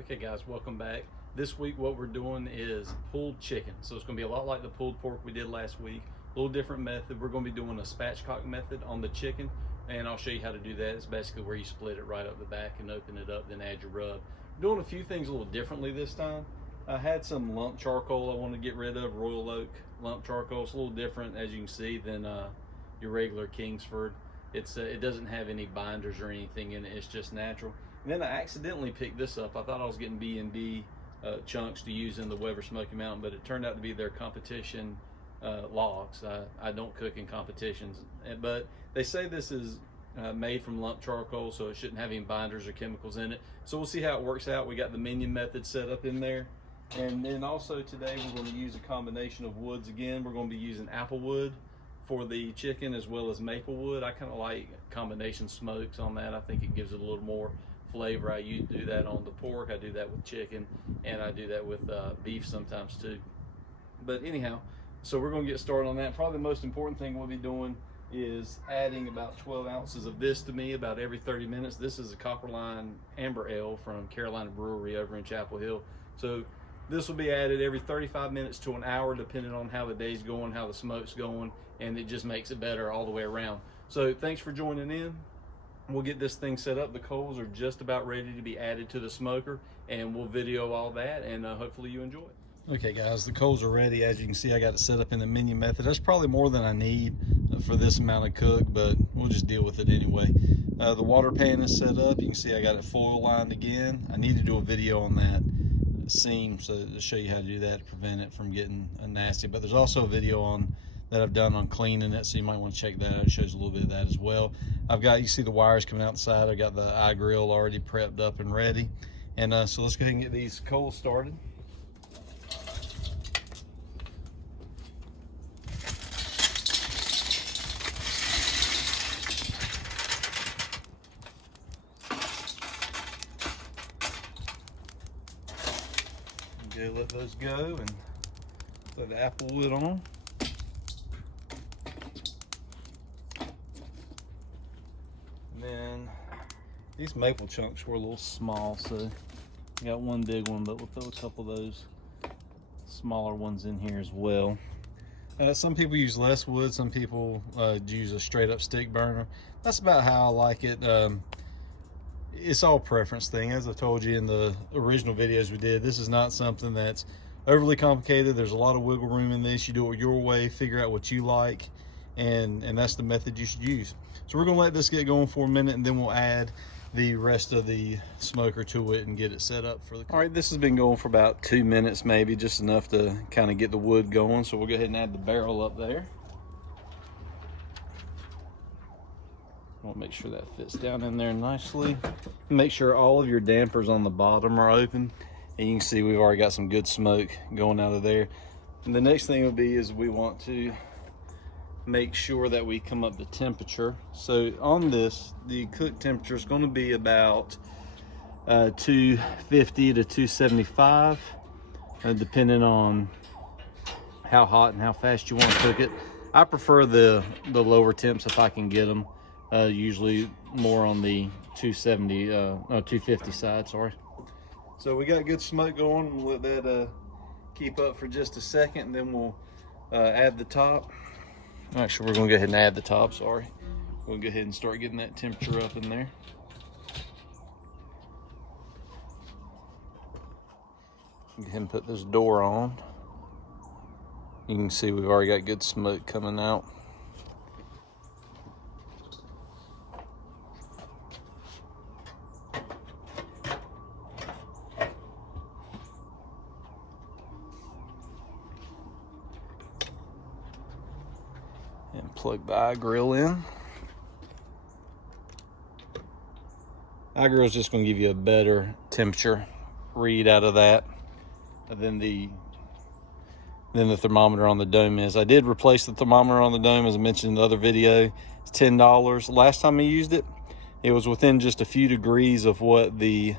Okay guys, welcome back. This week what we're doing is pulled chicken. So it's going to be a lot like the pulled pork we did last week. A little different method. We're going to be doing a spatchcock method on the chicken, and I'll show you how to do that. It's basically where you split it right up the back and open it up, then add your rub. Doing a few things a little differently this time. I had some lump charcoal I want to get rid of, Royal Oak lump charcoal. It's a little different, as you can see, than your regular Kingsford. It doesn't have any binders or anything in it. It's just natural. And then I accidentally picked this up. I thought I was getting B&B chunks to use in the Weber Smokey Mountain, but it turned out to be their competition logs. I don't cook in competitions, but they say this is made from lump charcoal, so it shouldn't have any binders or chemicals in it. So we'll see how it works out. We got the minion method set up in there. And then also today we're going to use a combination of woods again. We're going to be using apple wood for the chicken as well as maple wood. I kind of like combination smokes on that. I think it gives it a little more flavor. I do that on the pork, I do that with chicken, and I do that with beef sometimes too. But anyhow, so we're going to get started on that. Probably the most important thing we'll be doing is adding about 12 ounces of this to me about every 30 minutes. This is a Copperline Amber Ale from Carolina Brewery over in Chapel Hill. So this will be added every 35 minutes to an hour, depending on how the day's going, how the smoke's going, and it just makes it better all the way around. So thanks for joining in. We'll get this thing set up. The coals are just about ready to be added to the smoker, and we'll video all that, and hopefully you enjoy it. Okay guys, the coals are ready. As you can see, I got it set up in the minion method. That's probably more than I need for this amount of cook, but we'll just deal with it anyway. The water pan is set up. You can see I got it foil lined again. I need to do a video on that seam so to show you how to do that to prevent it from getting nasty, but there's also a video on that I've done on cleaning it, so you might want to check that out. It shows a little bit of that as well. You see the wires coming out the side. I got the eye grill already prepped up and ready, and so let's go ahead and get these coals started. Okay, let those go and throw the apple wood on. And then these maple chunks were a little small, so I got one big one, but we'll throw a couple of those smaller ones in here as well. Some people use less wood, some people use a straight up stick burner. That's about how I like it. It's all preference thing. As I told you in the original videos we did, this is not something that's overly complicated. There's a lot of wiggle room in this. You do it your way, figure out what you like, and that's the method you should use. So we're gonna let this get going for a minute, and then we'll add the rest of the smoker to it and get it set up for the cook. All right, this has been going for about 2 minutes, maybe just enough to kind of get the wood going. So we'll go ahead and add the barrel up there. I'll make sure that fits down in there nicely. Make sure all of your dampers on the bottom are open, and you can see we've already got some good smoke going out of there. And the next thing will be is we want to make sure that we come up to temperature. So on this, the cook temperature is going to be about 250 to 275, depending on how hot and how fast you want to cook it. I prefer the lower temps if I can get them. Usually more on the 250 side, sorry. So we got good smoke going. We'll let that keep up for just a second, and then we'll add the top. Actually, we're gonna go ahead and add the top, sorry. We'll go ahead and start getting that temperature up in there. Go ahead and put this door on. You can see we've already got good smoke coming out. And plug the eye grill in. Eye grill is just going to give you a better temperature read out of that than the thermometer on the dome is. I did replace the thermometer on the dome, as I mentioned in the other video. It's $10. Last time I used it, it was within just a few degrees of what the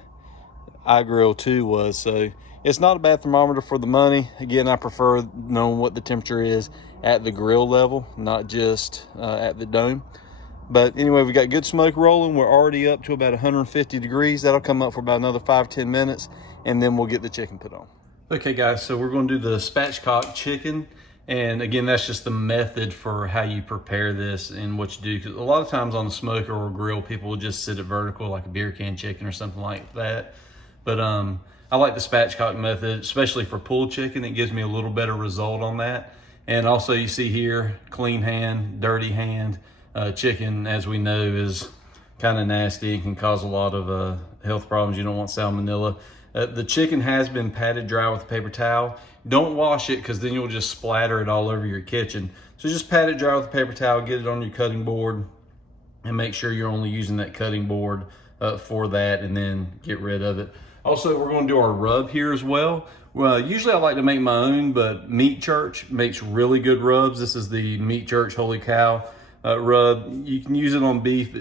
eye grill 2 was. So it's not a bad thermometer for the money. Again, I prefer knowing what the temperature is at the grill level, not just at the dome. But anyway, we got good smoke rolling. We're already up to about 150 degrees. That'll come up for about another 5-10 minutes, and then we'll get the chicken put on. Okay guys, so we're going to do the spatchcock chicken. And again, that's just the method for how you prepare this and what you do. Because a lot of times on the smoker or grill, people will just sit it vertical like a beer can chicken or something like that. But I like the spatchcock method, especially for pulled chicken. It gives me a little better result on that. And also you see here, clean hand, dirty hand. Chicken, as we know, is kind of nasty and can cause a lot of health problems. You don't want salmonella. The chicken has been patted dry with a paper towel. Don't wash it because then you'll just splatter it all over your kitchen. So just pat it dry with a paper towel, get it on your cutting board, and make sure you're only using that cutting board for that, and then get rid of it. Also, we're going to do our rub here as well. Well, usually I like to make my own, but Meat Church makes really good rubs. This is the Meat Church Holy Cow rub. You can use it on beef,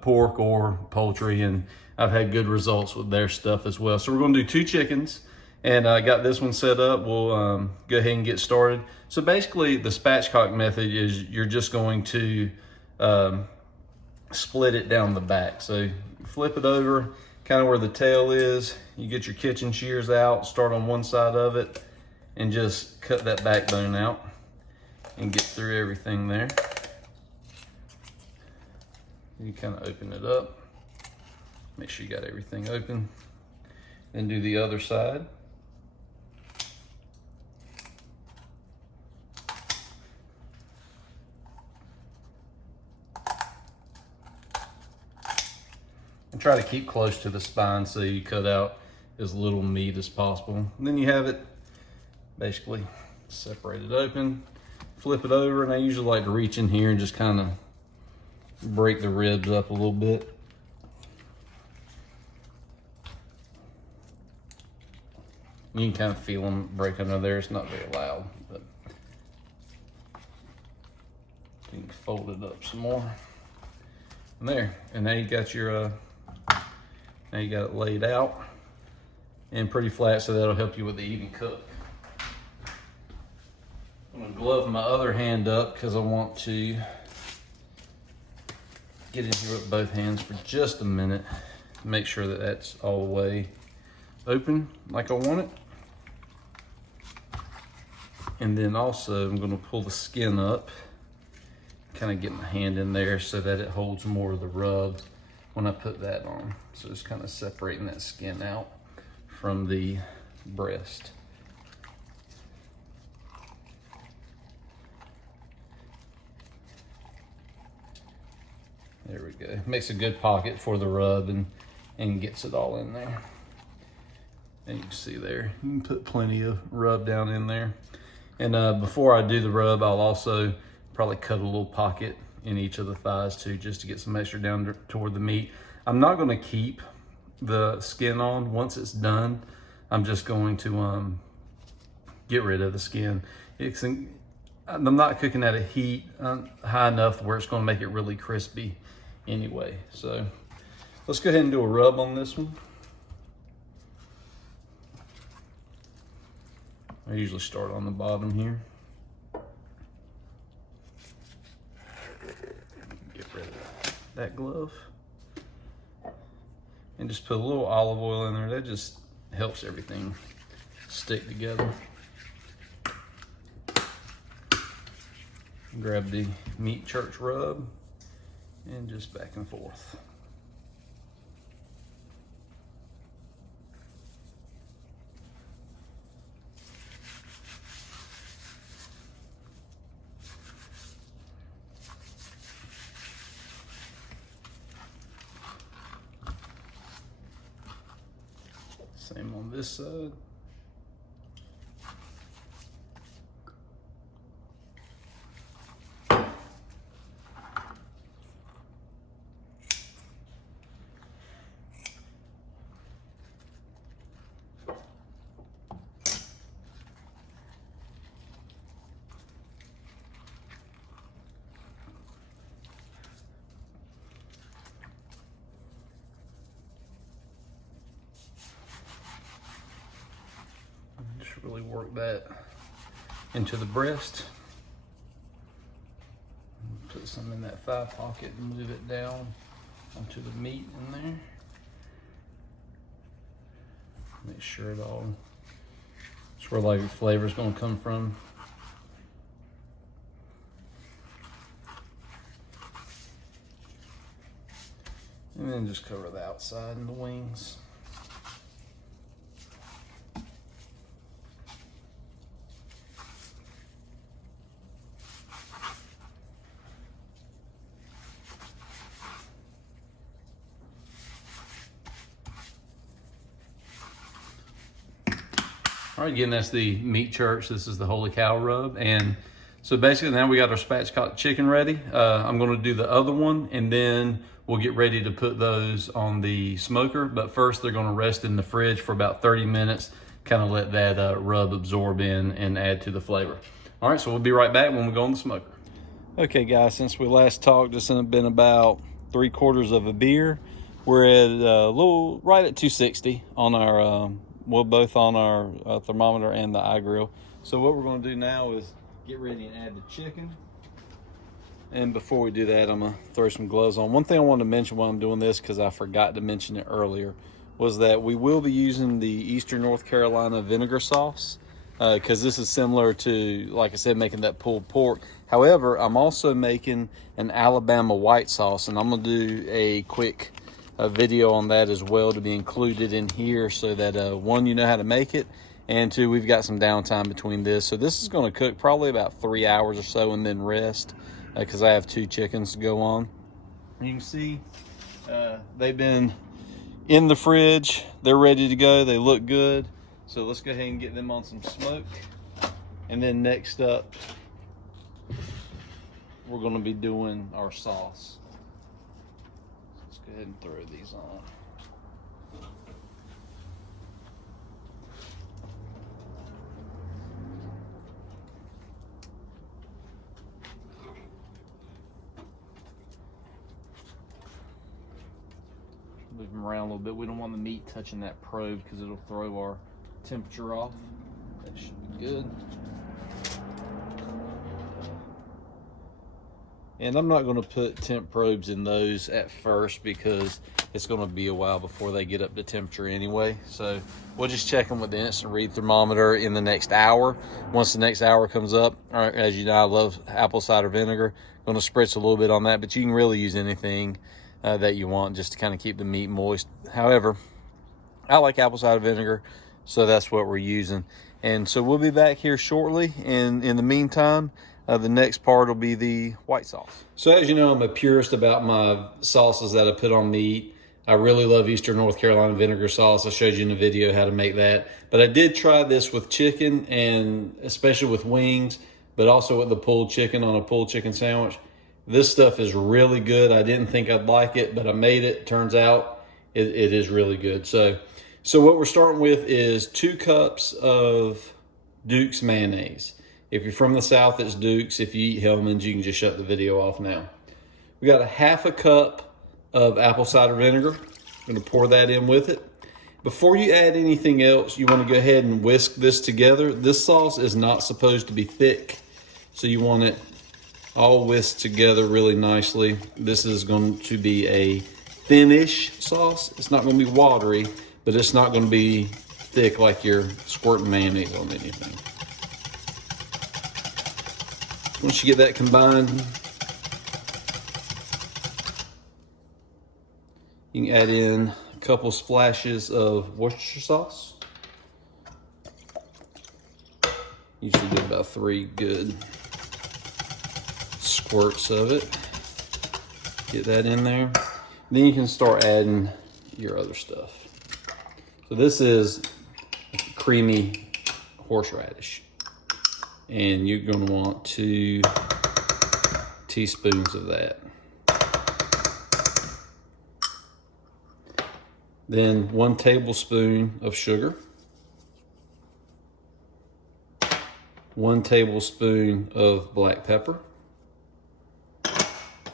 pork, or poultry, and I've had good results with their stuff as well. So we're going to do 2 chickens, and I got this one set up. We'll go ahead and get started. So basically the spatchcock method is you're just going to split it down the back. So you flip it over kind of where the tail is. You get your kitchen shears out, start on one side of it, and just cut that backbone out and get through everything there. You kind of open it up, make sure you got everything open, then do the other side. And try to keep close to the spine so you cut out as little meat as possible. And then you have it basically separated open, flip it over, and I usually like to reach in here and just kind of break the ribs up a little bit. You can kind of feel them break under there. It's not very loud, but you can fold it up some more. And there, and now you got your now you got it laid out and pretty flat, so that'll help you with the even cook. I'm gonna glove my other hand up because I want to get in here with both hands for just a minute. Make sure that that's all the way open like I want it. And then also I'm gonna pull the skin up, kind of get my hand in there so that it holds more of the rub when I put that on. So just kind of separating that skin out from the breast. There we go. Makes a good pocket for the rub and gets it all in there. And you can see there, you can put plenty of rub down in there. And before I do the rub, I'll also probably cut a little pocket in each of the thighs too, just to get some extra down toward the meat. I'm not gonna keep the skin on once it's done. I'm just going to get rid of the skin. I'm not cooking at a heat high enough where it's gonna make it really crispy anyway. So let's go ahead and do a rub on this one. I usually start on the bottom here. Get rid of that glove. And just put a little olive oil in there. That just helps everything stick together. Grab the Meat Church rub and just back and forth. Same on this side. Really work that into the breast. Put some in that thigh pocket and move it down onto the meat in there. Make sure it all, it's where like flavor is going to come from. And then just cover the outside and the wings. All right, again, that's the meat church. This is the holy cow rub. And so basically now we got our spatchcock chicken ready. I'm gonna do the other one and then we'll get ready to put those on the smoker. But first they're gonna rest in the fridge for about 30 minutes, kind of let that rub absorb in and add to the flavor. All right, so we'll be right back when we go on the smoker. Okay guys, since we last talked, it's been about 3/4 of a beer. We're at right at 260 on our, we're both on our thermometer and the iGrill. So what we're gonna do now is get ready and add the chicken. And before we do that, I'm gonna throw some gloves on. One thing I wanted to mention while I'm doing this, because I forgot to mention it earlier, was that we will be using the Eastern North Carolina vinegar sauce, because this is similar to, like I said, making that pulled pork. However, I'm also making an Alabama white sauce, and I'm gonna do a quick video on that as well to be included in here, so that one, you know how to make it, and two, we've got some downtime between this. So this is going to cook probably about 3 hours or so and then rest, because I have 2 chickens to go on. You can see they've been in the fridge. They're ready to go. They look good. So let's go ahead and get them on some smoke. And then next up, we're going to be doing our sauce. Let's go ahead and throw these on. Move them around a little bit. We don't want the meat touching that probe because it'll throw our temperature off. That should be good. And I'm not going to put temp probes in those at first because it's going to be a while before they get up to temperature anyway. So we'll just check them with the instant read thermometer in the next hour. Once the next hour comes up, as you know, I love apple cider vinegar. I'm going to spritz a little bit on that, but you can really use anything that you want just to kind of keep the meat moist. However, I like apple cider vinegar, so that's what we're using. And so we'll be back here shortly, and in the meantime, the next part will be the white sauce. So as you know, I'm a purist about my sauces that I put on meat. I really love Eastern North Carolina vinegar sauce. I showed you in the video how to make that. But I did try this with chicken, and especially with wings, but also with the pulled chicken on a pulled chicken sandwich. This stuff is really good. I didn't think I'd like it, but I made it. Turns out it is really good. So what we're starting with is 2 cups of Duke's mayonnaise. If you're from the South, it's Duke's. If you eat Hellman's, you can just shut the video off now. We got a 1/2 cup of apple cider vinegar. I'm gonna pour that in with it. Before you add anything else, you wanna go ahead and whisk this together. This sauce is not supposed to be thick, so you want it all whisked together really nicely. This is going to be a thinnish sauce. It's not going to be watery, but it's not going to be thick like you're squirting mayonnaise on anything. Once you get that combined, you can add in a couple splashes of Worcestershire sauce. Usually get about 3 good squirts of it. Get that in there. Then you can start adding your other stuff. So this is creamy horseradish. And you're going to want 2 teaspoons of that. Then 1 tablespoon of sugar. 1 tablespoon of black pepper.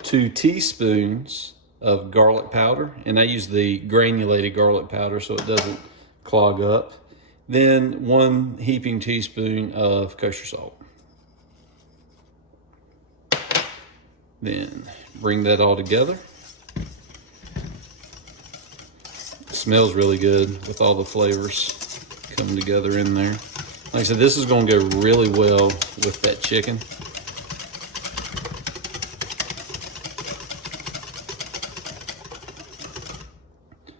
2 teaspoons of garlic powder, and I use the granulated garlic powder so it doesn't clog up. Then 1 heaping teaspoon of kosher salt. Then bring that all together. It smells really good with all the flavors coming together in there. Like I said, this is going to go really well with that chicken.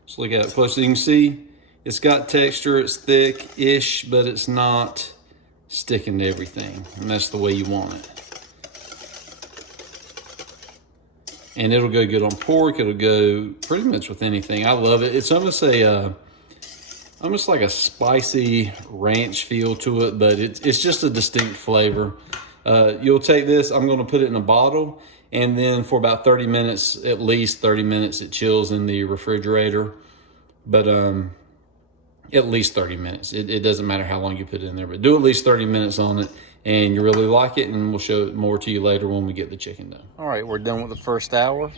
So look at it close. So you can see it's got texture, it's thick-ish, but it's not sticking to everything. And that's the way you want it. And it'll go good on pork. It'll go pretty much with anything. I love it. It's almost almost like a spicy ranch feel to it, but it's just a distinct flavor. You'll take this, I'm gonna put it in a bottle, and then for about 30 minutes, at least 30 minutes, it chills in the refrigerator. But at least 30 minutes. It doesn't matter how long you put it in there, but do at least 30 minutes on it, and you really like it, and we'll show it more to you later when we get the chicken done. All right, we're done with the first hour.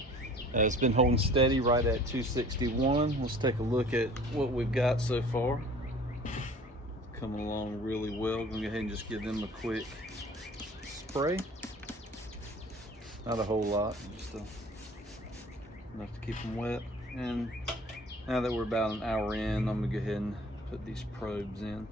It's been holding steady right at 261. Let's take a look at what we've got so far. It's coming along really well. I'm gonna go ahead and just give them a quick spray. Not a whole lot, just enough to keep them wet. And now that we're about an hour in, I'm gonna go ahead and put these probes in.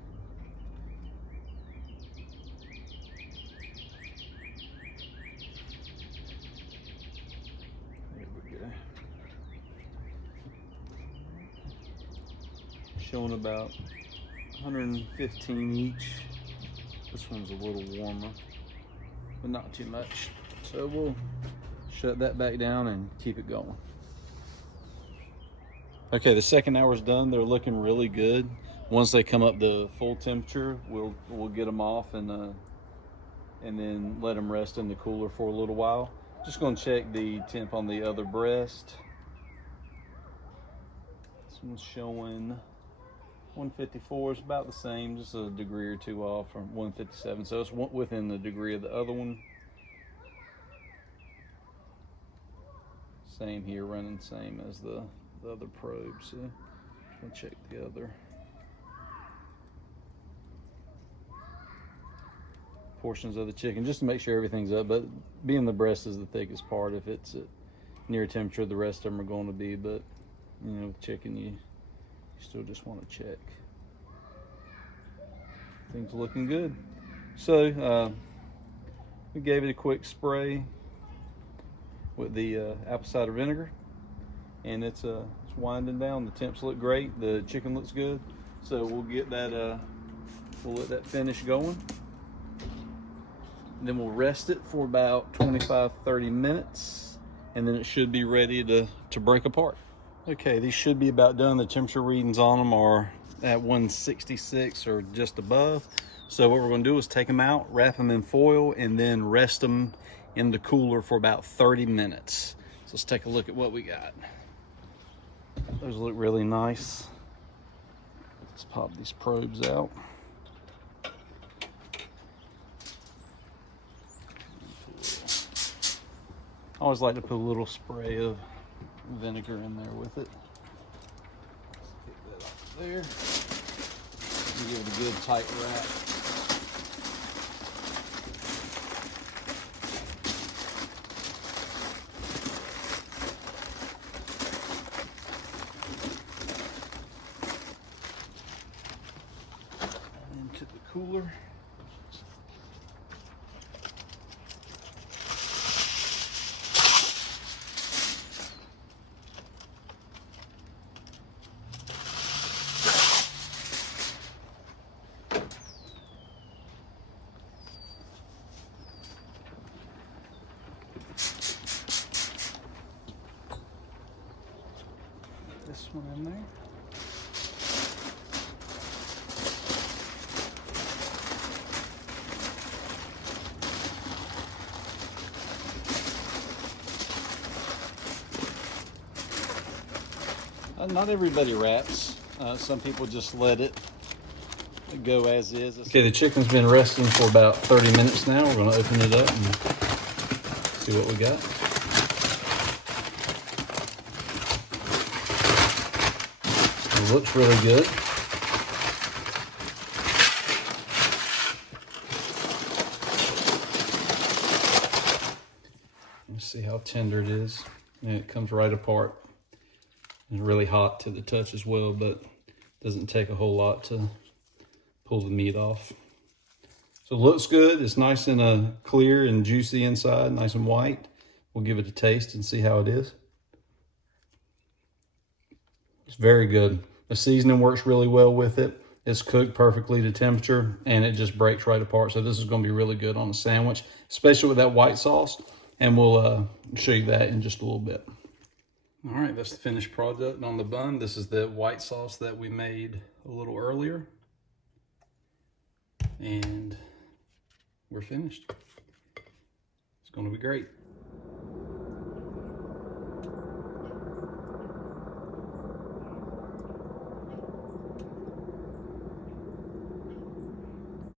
Showing about 115 each. This one's a little warmer, but not too much. So we'll shut that back down and keep it going. Okay, the second hour's done. They're looking really good. Once they come up to full temperature, we'll get them off and then let them rest in the cooler for a little while. Just gonna check the temp on the other breast. This one's showing 154 is about the same, just a degree or two off from 157. So it's within the degree of the other one. Same here, running same as the other probe. So I'll check the other portions of the chicken just to make sure everything's up. But being the breast is the thickest part, if it's at near temperature, the rest of them are going to be. But you know, with chicken, you still just want to check. Things looking good. So we gave it a quick spray with the apple cider vinegar, and it's winding down. The temps look great. The chicken looks good. So we'll get that. We'll let that finish going. And then we'll rest it for about 25-30 minutes, and then it should be ready to break apart. Okay, these should be about done. The temperature readings on them are at 166 or just above. So what we're going to do is take them out, wrap them in foil, and then rest them in the cooler for about 30 minutes. So let's take a look at what we got. Those look really nice. Let's pop these probes out. I always like to put a little spray of vinegar in there with it. Let's get that off there. Give it a good tight wrap. Into the cooler. This one in there. Not everybody wraps. Some people just let it go as is. Okay, the chicken's been resting for about 30 minutes now. We're going to open it up and see what we got. It looks really good. Let's see how tender it is. And it comes right apart. It's really hot to the touch as well, but doesn't take a whole lot to pull the meat off. So it looks good. It's nice and clear and juicy inside, nice and white. We'll give it a taste and see how it is. It's very good. The seasoning works really well with it. It's cooked perfectly to temperature and it just breaks right apart. So this is going to be really good on a sandwich, especially with that white sauce. And we'll show you that in just a little bit. All right, that's the finished product on the bun. This is the white sauce that we made a little earlier. And we're finished. It's going to be great.